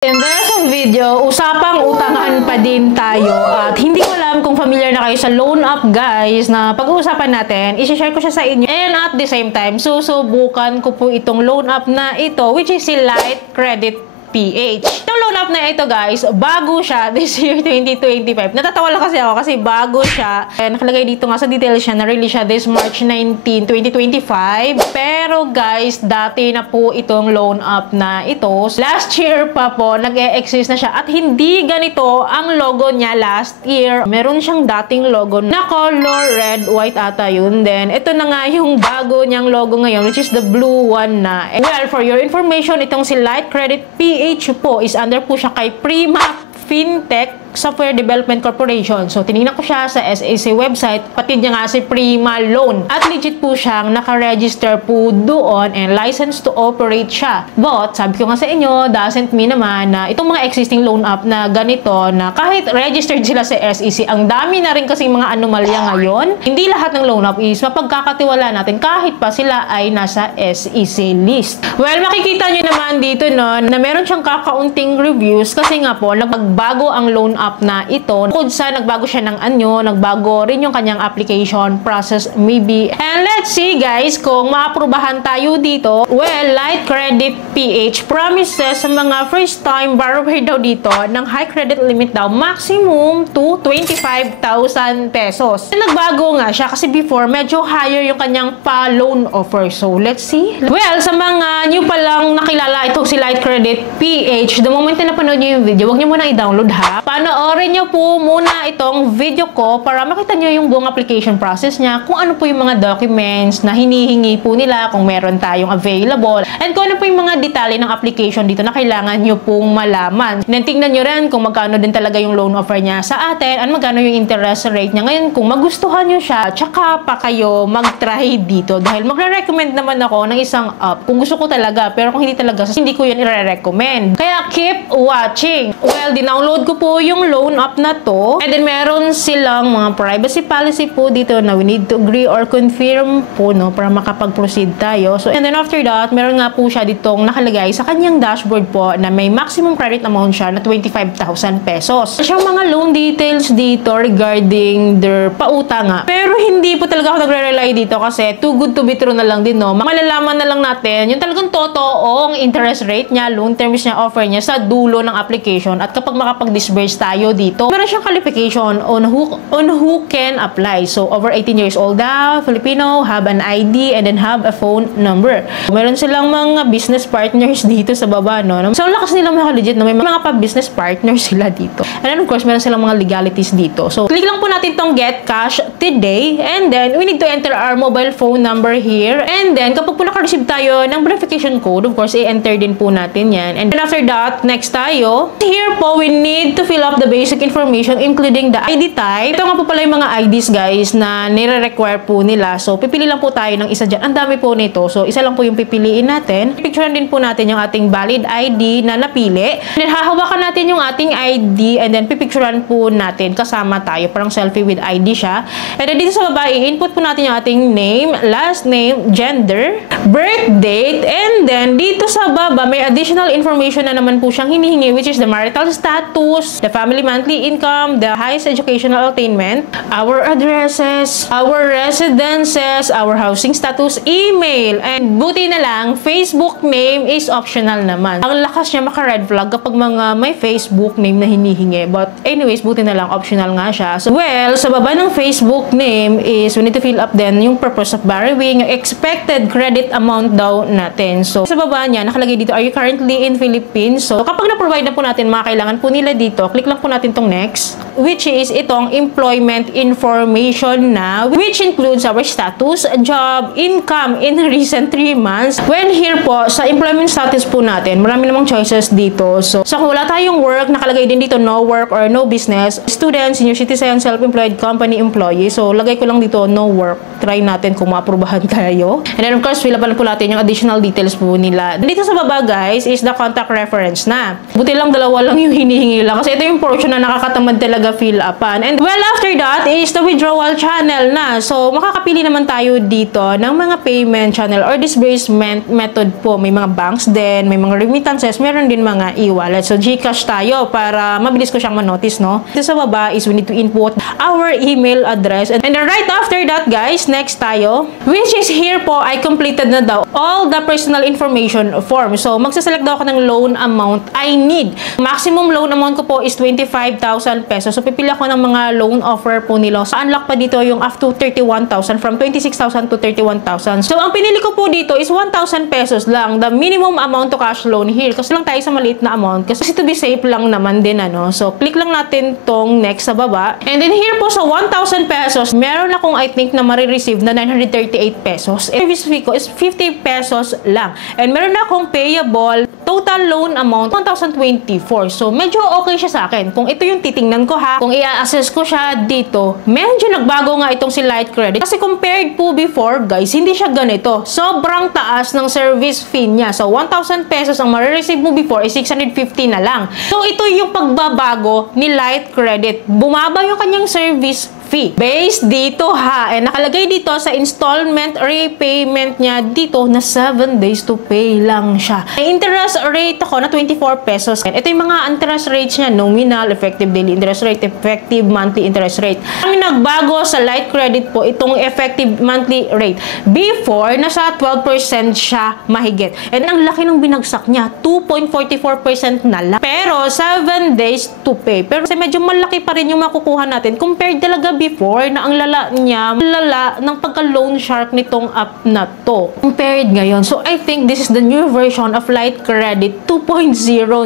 In this video, usapang utangan pa din tayo at hindi ko alam kung familiar na kayo sa loan up guys na pag-uusapan natin, isi-share ko siya sa inyo and at the same time, susubukan ko po itong loan up na ito which is si Light Credit PH. Itong loan up na ito guys, bago siya this year 2025. Natatawa lang kasi ako kasi bago siya. Nakalagay dito nga sa details siya, na-release siya this March 19, 2025. Pero guys, dati na po itong loan up na ito. Last year pa po, nag-e-exist na siya at hindi ganito ang logo niya last year. Meron siyang dating logo na color red, white ata yun. Then, ito na nga yung bago niyang logo ngayon which is the blue one na. Well, for your information, itong si Light Credit PH po is under po siya kay Prima Fintech Software Development Corporation. So, tinignan ko siya sa SEC website. Patid niya nga si Prima Loan. At legit po siyang naka-register po doon and licensed to operate siya. But, sabi ko nga sa inyo, doesn't mean naman na itong mga existing loan app na ganito na kahit registered sila sa SEC, ang dami na rin kasing mga anomalya ngayon. Hindi lahat ng loan app is mapagkakatiwala natin kahit pa sila ay nasa SEC list. Well, makikita nyo naman dito no, na meron siyang kakaunting reviews kasi nga po, nagbago ang loan app na ito. Bukod sa nagbago siya ng anyo, nagbago rin yung kanyang application process maybe. And let's see guys kung maaprubahan tayo dito. Well, Light Credit PH promises sa mga first time borrower daw dito ng high credit limit daw maximum to 25,000 pesos. Nagbago nga siya kasi before medyo higher yung kanyang pa-loan offer. So, let's see. Well, sa mga new pa lang nakilala itong si Light Credit PH, the moment na napanood nyo yung video, huwag nyo muna i-download ha. Panoorin nyo po muna itong video ko para makita nyo yung buong application process niya, kung ano po yung mga documents na hinihingi po nila, kung meron tayong available, and kung ano po yung mga detalye ng application dito na kailangan nyo pong malaman. Then tingnan nyo rin kung magkano din talaga yung loan offer niya sa atin, at magkano yung interest rate niya. Ngayon, kung magustuhan nyo siya, tsaka pa kayo mag-try dito dahil magre-recommend naman ako ng isang app kung gusto ko talaga, pero kung hindi talaga, hindi ko yan i-recommend. Kaya keep watching. Well, dinownload ko po yung loan app na to. And then, meron silang mga privacy policy po dito na we need to agree or confirm po, no, para makapag-proceed tayo. So, and then after that, meron nga po siya ditong nakalagay sa kanyang dashboard po na may maximum credit amount siya na 25,000 pesos. Siyang mga loan details dito regarding their pautang nga. Pero hindi po talaga ako nagre-rely dito kasi too good to be true na lang din, no. Malalaman na lang natin yung talagang totoong interest rate niya, loan terms niya, offer niya sa dulo ng application at kapag makapag-disburse tayo dito. Meron siyang qualification on who can apply. So, over 18 years old daw, Filipino, have an ID, and then have a phone number. Meron silang mga business partners dito sa baba, no? So, lakas nilang mga legit na may mga pa-business partners sila dito. And then, of course, meron silang mga legalities dito. So, click lang po natin tong Get Cash Today, and then, we need to enter our mobile phone number here. And then, kapag po naka-receive tayo ng verification code, of course, i-enter din po natin yan. And then, after that, next tayo. Here po, we need to fill up the basic information including the ID type. Ito nga po pala yung mga IDs guys na nire-require po nila. So, pipili lang po tayo ng isa dyan. Ang dami po nito. So, isa lang po yung pipiliin natin. Picturean din po natin yung ating valid ID na napili. And then, hahawakan natin yung ating ID and then pipicturean po natin kasama tayo. Parang selfie with ID siya. And then, dito sa baba, i-input po natin yung ating name, last name, gender, birth date, and then, dito sa baba, may additional information na naman po siyang hinihingi which is the marital status, the family monthly income, the highest educational attainment, our addresses, our residences, our housing status, email, and buti na lang, Facebook name is optional naman. Ang lakas niya maka-red flag kapag mga may Facebook name na hinihingi. But anyways, buti na lang, optional nga siya. So, well, sa baba ng Facebook name is we need to fill up then yung purpose of borrowing, yung expected credit amount daw natin. So, sa baba niya, nakalagay dito, are you currently in Philippines? So, kapag na-provide na po natin mga kailangan po nila dito, click lang po natin tong next, which is itong employment information na, which includes our status, job, income in recent 3 months. When here po, sa employment status po natin, marami namang choices dito. So, kung wala tayong work, nakalagay din dito no work or no business, student, senior citizen, self-employed, company employee. So, lagay ko lang dito no work. Try natin kung maaprubahan tayo. And then, of course, fill up po natin yung additional details po nila. Dito sa baba, guys, is the contact reference na. Buti lang, dalawa lang yung hinihingi lang. Kasi ito yung portion na nakakatamad talaga fill upan. And well, after that is the withdrawal channel na. So, makakapili naman tayo dito ng mga payment channel or disbursement method po. May mga banks din, may mga remittances, meron din mga e-wallet. So, GCash tayo para mabilis ko siyang manotice, no? Dito sa baba is we need to input our email address. And then right after that, guys, next tayo, which is here po, I completed na daw all the personal information form. So, magsaselect daw ako ng loan amount I need. Maximum loan amount ko po is 25,000 pesos. So, pipili ako ng mga loan offer po nila. So, unlock pa dito yung up to 31,000 from 26,000 to 31,000. So, ang pinili ko po dito is 1,000 pesos lang. The minimum amount to cash loan here. Kasi lang tayo sa maliit na amount. Kasi to be safe lang naman din, ano. So, click lang natin tong next sa baba. And then here po sa 1,000 pesos, meron akong I think na marireceive na 938 pesos. Service fee ko is 50 pesos lang. And meron akong payable total loan amount 1,024. So, medyo okay siya sa akin. Kung ito yung titingnan ko ha, kung i-assess ko siya dito, medyo nagbago nga itong si Light Credit. Kasi compared po before, guys, hindi siya ganito. Sobrang taas ng service fee niya. So, 1,000 pesos ang marireceive mo before is 650 na lang. So, ito yung pagbabago ni Light Credit. Bumaba yung kanyang service fee. Based dito ha, and nakalagay dito sa installment repayment niya dito na 7 days to pay lang siya. May interest rate ako na 24 pesos. Ito yung mga interest rates niya, nominal, effective daily interest rate, effective monthly interest rate. Ang nagbago sa Light Credit po, itong effective monthly rate. Before, nasa 12% siya mahigit. And ang laki ng binagsak niya, 2.44% na lang. Pero 7 days to pay. Pero medyo malaki pa rin yung makukuha natin compared talaga before na ang lala niya, lala ng pagka-loan shark nitong app na to. Compared ngayon. So, I think this is the new version of Light Credit 2.0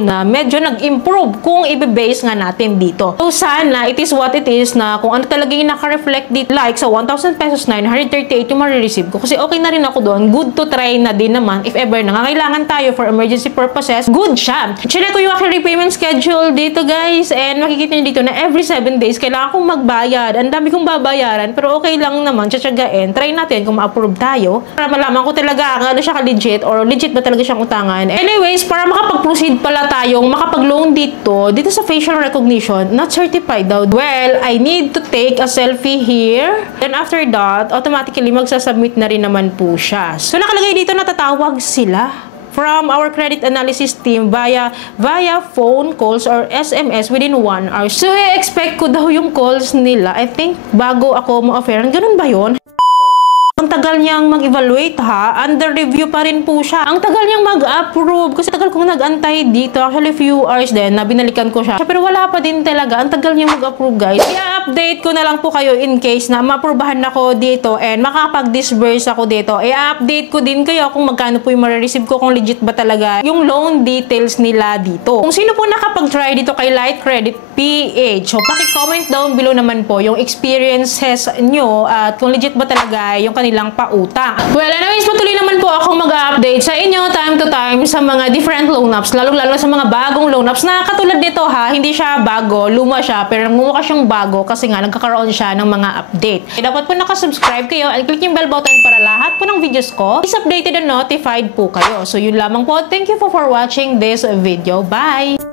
na medyo nag-improve kung i-base nga natin dito. So, sana it is what it is na kung ano talaga yung naka-reflect dito. Like, sa 1,000 pesos, 938 yung marireceive ko. Kasi okay na rin ako doon. Good to try na din naman if ever nangangailangan tayo for emergency purposes. Good siya. Chinek ko yung aking repayment schedule dito, guys. And makikita nyo dito na every 7 days, kailangan kong magbayad. Ang dami kong babayaran, pero okay lang naman, tsatsagain. Try natin kung ma-approve tayo. Para malaman ko talaga kung ano siya ka-legit or legit ba talaga siyang utangan. Anyways, para makapag-proceed pala tayong makapag-loan dito sa facial recognition, not certified daw. Well, I need to take a selfie here. Then after that, automatically magsasubmit na rin naman po siya. So nakalagay dito na tatawag sila from our credit analysis team via phone calls or SMS within 1 hour. So, i-expect ko daw yung calls nila. I think, bago ako ma-offeran. Ganun ba yun? Ang tagal niyang mag-evaluate ha. Under review pa rin po siya. Ang tagal niyang mag-approve. Kasi tagal kong nag-antay dito. Actually, few hours din na binalikan ko siya. Pero wala pa din talaga. Ang tagal niyang mag-approve, guys. I-update ko na lang po kayo in case na ma-approvehan ako dito and makapag-disburse ako dito. I-update ko din kayo kung magkano po yung marireceive ko, kung legit ba talaga yung loan details nila dito. Kung sino po nakapag-try dito kay Light Credit PH. So, paki-comment down below naman po yung experiences nyo at kung legit ba talaga yung kanilang pautang. Well, anyways, patuloy naman po akong mag-update sa inyo time to time sa mga different loan apps, lalo-lalo sa mga bagong loan apps na katulad nito ha, hindi siya bago, luma siya, pero mukha siyang bago kasi nga nagkakaroon siya ng mga update. Dapat po nakasubscribe kayo and click yung bell button para lahat po ng videos ko is updated and notified po kayo. So, yun lamang po. Thank you for watching this video. Bye!